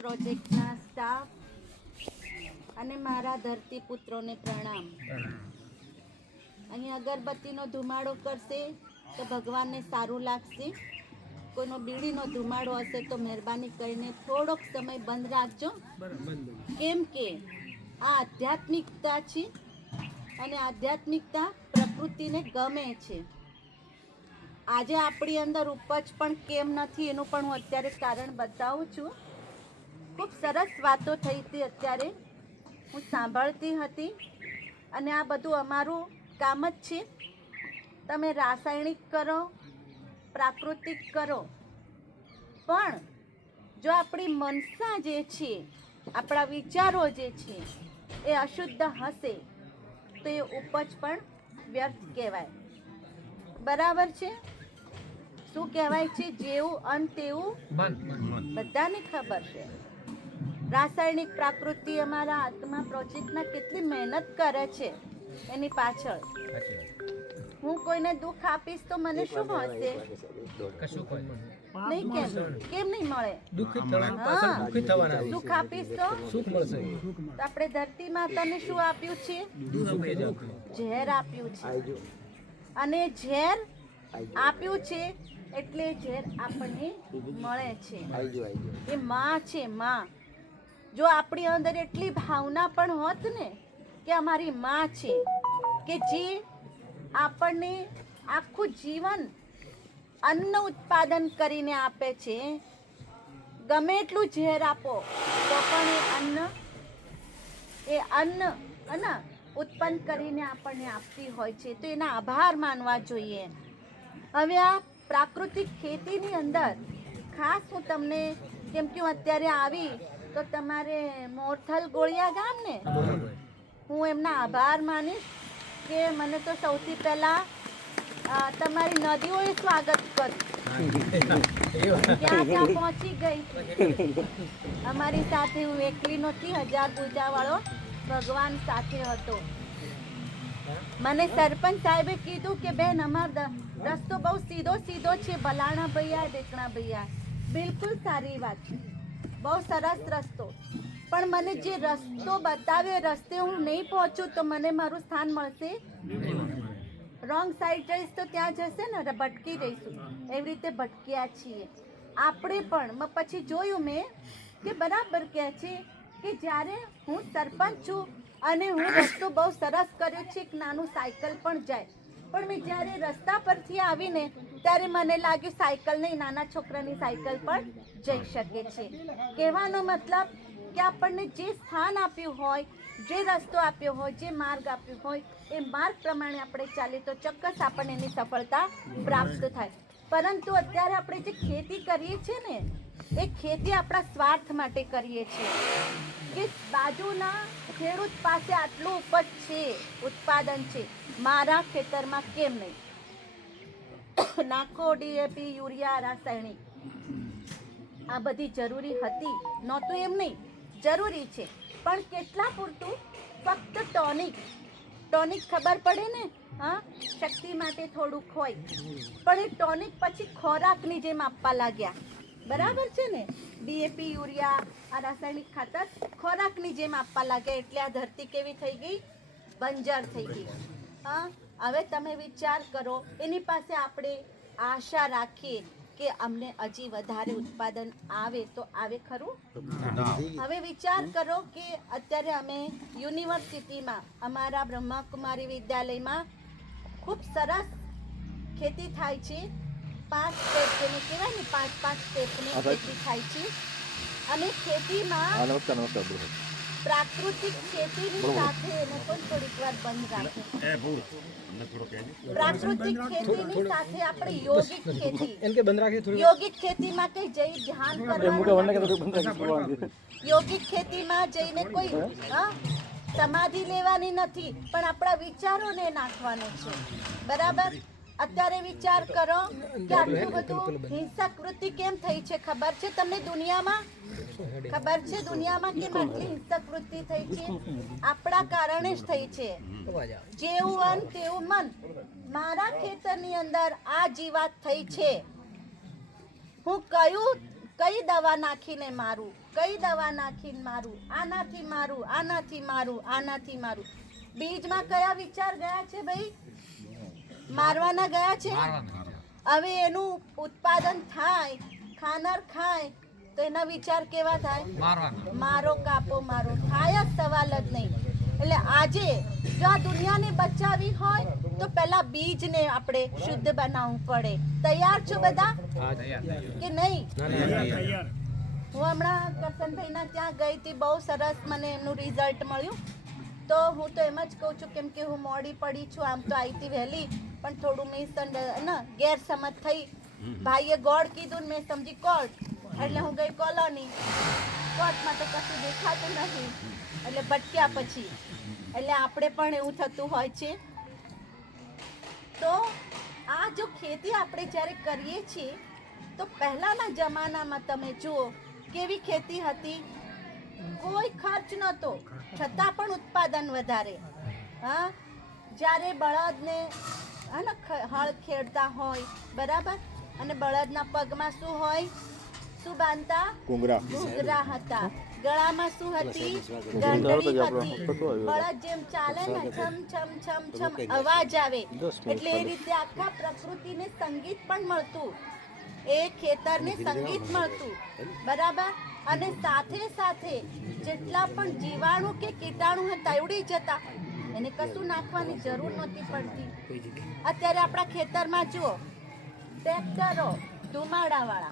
પ્રોજેક્ટના સ્ટાફ અને મારા ધરતી પુત્રોને પ્રણામ. અહીં અગરબત્તીનો ધુમાડો કરશે તો ભગવાનને સારું લાગશે. કોઈનો બીડીનો ધુમાડો હશે તો મહેરબાની કરીને થોડોક સમય બંધ રાખજો. કેમ કે આ આધ્યાત્મિકતા છે અને આધ્યાત્મિકતા પ્રકૃતિને ગમે છે. આજે આપણી અંદર ઉપજ પણ કેમ નથી એનું પણ હું અત્યારે કારણ બતાવું છું. ખૂબ સરસ વાતો થઈ હતી અત્યારે. હું સાંભળતી હતી અને આ બધું અમારું કામ જ છે. તમે રાસાયણિક કરો પ્રાકૃતિક કરો. પણ જો આપણી મનસા જે છે આપણા વિચારો જે છે એ અશુદ્ધ હશે તો એ ઉપજ પણ વ્યર્થ કહેવાય. બરાબર છે? શું કહેવાય છે? જેવું અન તેવું બધાને ખબર છે. રાસાયણિક પ્રાકૃતિ અમારા આત્મા પ્રોજેક્ટમાં કેટલી મહેનત કરે છે. એની પાછળ. હું કોઈને દુઃખ આપીશ તો મને શું મળશે? નહીં કેમ? કેમ નહીં મળે? દુઃખ આપીશ તો? સુખ મળશે. આપણે ધરતી માતાને શું આપ્યું છે. ઝેર આપ્યું છે. અને ઝેર આપ્યું છે એટલે ઝેર આપણને મળે છે. એ માં છે માં. જો આપણી અંદર એટલી ભાવના પણ હોત ને કે અમારી માં છે, કે જે આપણને આખું જીવન અન્ન ઉત્પાદન કરીને આપે છે, ગમે એટલું ઝેર આપો, તો પણ એ અન્ન એ અન્ન, અને, ઉત્પન્ન કરીને આપણને આપતી હોય છે. તો એના આભાર માનવા જોઈએ. હવે આ પ્રાકૃતિક ખેતીની અંદર ખાસ હું તમને કેમ કે હું અત્યારે આવી તો તમારે મોરથલ ગોળિયા ગામ ને? હું એમના આભાર માનીશ કે મને તો સૌથી પહેલાં તમારી નદીઓએ સ્વાગત કર્યું. ત્યાં ત્યાં પહોંચી ગઈ અમારી સાથે હું એકલી નહોતી, હજાર પૂજાવાળો ભગવાન સાથે હતો. મને સરપંચ સાહેબે કીધું કે, બેન, અમાર રસ્તો બહુ સીધો સીધો છે, ભલાણા ભૈયા, દેકણા ભૈયા. બિલકુલ સારી વાત છે. બહુ સરસ રસ્તો. પણ મને જે રસ્તો બતાવ્યો રસ્તે હું નહીં પહોંચું તો મને મારું સ્થાન મળશે? રોંગ સાઈડ જઈશ તો ત્યાં જશે ને ભટકી રહીશું. એવી રીતે ભટક્યા છીએ. આપણે પણ પછી જોયું મેં કે બરાબર કહે છે કે જ્યારે હું સરપંચ છું અને હું રસ્તો બહુ સરસ કર્યો છે, એક નાનું સાયકલ પણ જાય. પણ મેં જ્યારે રસ્તા પરથી આવીને ત્યારે મને લાગ્યું સાયકલ નહીં, નાના છોકરાની સાયકલ પણ જઈ શકે છે. કહેવાનો મતલબ કે આપણને જે સ્થાન આપ્યું હોય, જે રસ્તો આપ્યો હોય, જે માર્ગ આપ્યો હોય, એ માર્ગ પ્રમાણે આપણે ચાલીએ તો ચોક્કસ આપણને એની સફળતા પ્રાપ્ત થાય. પરંતુ અત્યારે આપણે જે ખેતી કરીએ છીએ ને, એ ખેતી આપણા સ્વાર્થ માટે કરીએ છીએ. કે બાજુના ખેડૂત પાસે આટલું ઉપજ છે, ઉત્પાદન છે, મારા ખેતરમાં કેમ નહીં? નાખો ડીએપી યુરિયા રાસાયણિક. આ બધી જરૂરી હતી. નહોતું એમ નહીં. જરૂરી છે. પણ કેટલા પૂરતું? ફક્ત ટોનિક. ટોનિક ખબર પડે ને? હા? શક્તિ માટે થોડુંક હોય. પણ એ ટોનિક પછી ખોરાકની જેમ આપવા લાગ્યા. બરાબર છે ને? ડીએપી યુરિયા, આ રાસાયણિક ખાતર ખોરાકની જેમ આપવા લાગ્યા. એટલે આ ધરતી કેવી થઈ ગઈ? બંજર થઈ ગઈ. હા? હવે તમે વિચાર કરો એની પાસે આપણે આશા રાખીએ કે અમને હજી વધારે ઉત્પાદન આવે તો આવે ખરું? હવે વિચાર કરો કે અત્યારે અમે યુનિવર્સિટીમાં અમારા બ્રહ્માકુમારી વિદ્યાલયમાં ખૂબ સરસ ખેતી થાય છે. પાંચ સ્ટેપ જેને કહેવાય ને પાંચ પાંચ સ્ટેપની ખેતી થાય છે. અને ખેતીમાં નમસ્કાર નમસ્કાર બોલો. પ્રાકૃતિક ખેતીની સાથે એને પણ થોડીક વાર બંધ રાખે. પ્રાકૃતિક ખેતીની સાથે આપણે યોગિક ખેતી. એમ કે બંધ રાખી થોડી યોગિક ખેતીમાં કઈ જઈ ધ્યાન કરવાનું યોગિક ખેતીમાં જઈને કોઈ હા, સમાધિ લેવાની નથી પણ આપણા વિચારોને નાખવાનું છે. બરાબર? અત્યારે વિચાર કરો કે આટલું બધું હિંસક વૃત્તિ કેમ થઈ છે? ખબર છે તમને દુનિયામાં? ખબર છે દુનિયામાં કેમ આટલી હિંસક વૃત્તિ થઈ છે? આપણા કારણે જ થઈ છે. જેવું અન તેવું મન. મારા ખેતરની અંદર આ જીવાત થઈ છે. હું કયું કઈ દવા નાખીને મારું? કઈ દવા નાખીને મારું? આનાથી મારું આનાથી મારું આનાથી મારું. બીજમાં કયા વિચાર ગયા છે ભાઈ? મારવાના ગયા છે? હવે એનું ઉત્પાદન થાય ખાનાર ખાય તો એના વિચાર કેવા થાય? મારો કાપો મારો. થાય જ સવાલ જ નહીં. એટલે આજે જો આ દુનિયાને બચાવવી હોય તો પહેલા બીજને આપણે શુદ્ધ બનાવવું પડે. તૈયાર છો બધા? કે નહીં? હું હમણાં કરશનભાઈના ત્યાં ગઈ હતી બહુ સરસ મને એમનું રિઝલ્ટ મળ્યું. તો હું તો એમ જ કહું છું કેમ કે હું મોડી પડી છું આમ તો આવી હતી વહેલી પણ થોડું મિસ ને ગેરસમજ થઈ. ભાઈએ ગોળ કીધું મેં સમજી કોર્ટ એટલે હું ગઈ કોલોની કોર્ટમાં તો કશું દેખાતું નથી. એટલે ભટક્યા પછી. એટલે આપણે પણ એવું થતું હોય છે. તો આ જો ખેતી આપણે જ્યારે કરીએ છીએ તો પહેલાંના જમાનામાં તમે જુઓ કેવી ખેતી હતી? કોઈ ખર્ચ નહોતો. છતાં પણ ઉત્પાદન વધારે. હા? જ્યારે બળદને હા ને હળ ખેડતા હોય બરાબર? અને બળદના પગમાં શું હોય? શું બાંધતા? કુંગરા ઘૂઘરા હતા. ગળામાં શું હતી? ગંડળી હતી. બળદ જેમ ચાલે ને છમ છમ છમ છમ અવાજ આવે. એટલે એ રીતે આખા પ્રકૃતિને સંગીત પણ મળતું. એ ખેતરને સંગીત મળતું. બરાબર? અને સાથે સાથે જેટલા પણ જીવાણુ કે કીટાણુ હતા ઉડી જતા. એને કશું નાખવાની જરૂર નહોતી પડતી. અત્યારે આપણા ખેતરમાં જુઓ ટ્રેક્ટરો ધુમાડાવાળા.